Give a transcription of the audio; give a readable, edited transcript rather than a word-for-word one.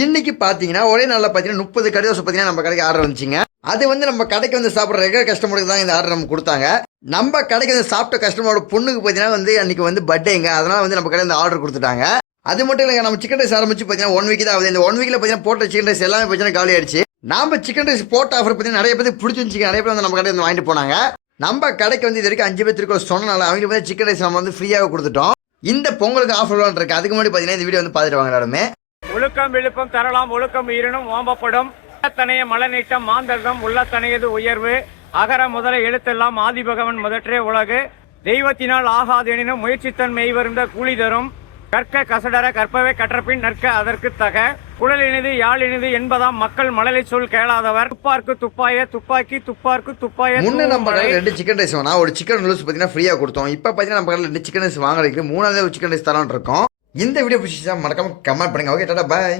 இன்னைக்கு பார்த்தீங்கன்னா ஒரே நாளில் பார்த்தீங்கன்னா 30 கறி தோசை பார்த்தீங்கன்னா நம்ம கடைக்கு ஆர்டர் வந்துச்சுங்க. அது வந்து நம்ம கடைக்கு வந்து சாப்பிட்ற ரெகுலர் கஸ்டமருக்கு தான் இந்த ஆர்டர் நம்ம கொடுத்தாங்க. நம்ம கடைக்கு வந்து சாப்பிட்ட கஸ்டமரோட பொண்ணுக்கு பார்த்தீங்கன்னா வந்து அன்னைக்கு வந்து பர்த்டேங்க. அதனால வந்து நம்ம கடையில் இந்த ஆர்டர் கொடுத்துட்டாங்க. அது மட்டும் இல்லைங்க, நம்ம சிக்கன் ரைஸ் ஆரம்பிச்சு பார்த்தீங்கன்னா 1 வீக் தான் ஆகுது. இந்த 1 வீக்கில் பார்த்தீங்கன்னா போட்ட சிக்கன் ரைஸ் எல்லாமே பார்த்தீங்கன்னா காலி ஆயிடுச்சு. நம்ம சிக்கன் ரைஸ் போட்ட ஆஃபர் பார்த்தீங்கன்னா நிறைய பேருக்கு பிடிச்சிருந்துச்சு. நிறைய பேர் வந்து நம்ம கடையில் வந்து வாங்கிட்டு போனாங்க. நம்ம கடைக்கு வந்து இது வரைக்கும் 5 பேர் திருக்க சொன்னனால அவங்களுக்கு வந்து சிக்கன் ரைஸ் நம்ம வந்து ஃப்ரீயாக கொடுத்துட்டோம். இந்த பொங்கலுக்கு ஆஃபர் இருக்கு. அதுக்கு முன்னாடி பார்த்தீங்கன்னா இந்த வீடியோ வந்து பார்த்துட்டு வாங்க எல்லாருமே. ஒழுக்கம் விழுப்பம் தரலாம் ஒழுக்கம் ஈரனும் ஓம்பப்படும் உள்ளத்தனைய மலநீட்டம் மாந்தர்தம் உள்ளத்தனையது உயர்வு அகர முதல எழுத்தெல்லாம் ஆதிபகவன் முதற்றே உலகு தெய்வத்தினால் ஆகாதெனினும் முயற்சித்தன் மெய்வருந்த கூலி தரும் கற்க கசடர கற்பவை கற்றபின் நற்க அதற்கு தக குழல் இனிது யாழ் இனிது என்பதாம் மக்கள் மழலை சொல் கேளாதவர் துப்பார்க்கு துப்பாய துப்பாக்கி துப்பார்க்கு துப்பாய முன்ன நம்ம கடையில் 2 சிக்கன் ரைஸ் வேணா ஒரு சிக்கன் நூடுல்ஸ் பார்த்தீங்கன்னா ஃப்ரீயாக கொடுத்தோம். இப்போ பார்த்தீங்கன்னா நம்ம கடையில் 2 சிக்கன் ரைஸ் வாங்குறதுக்கு 3வது சிக்கன் ரைஸ் தரான் இருக்கோம். இந்த வீடியோ பிடிச்சா மறக்காம கமெண்ட் பண்ணுங்க. ஓகே, டாடா, பாய்.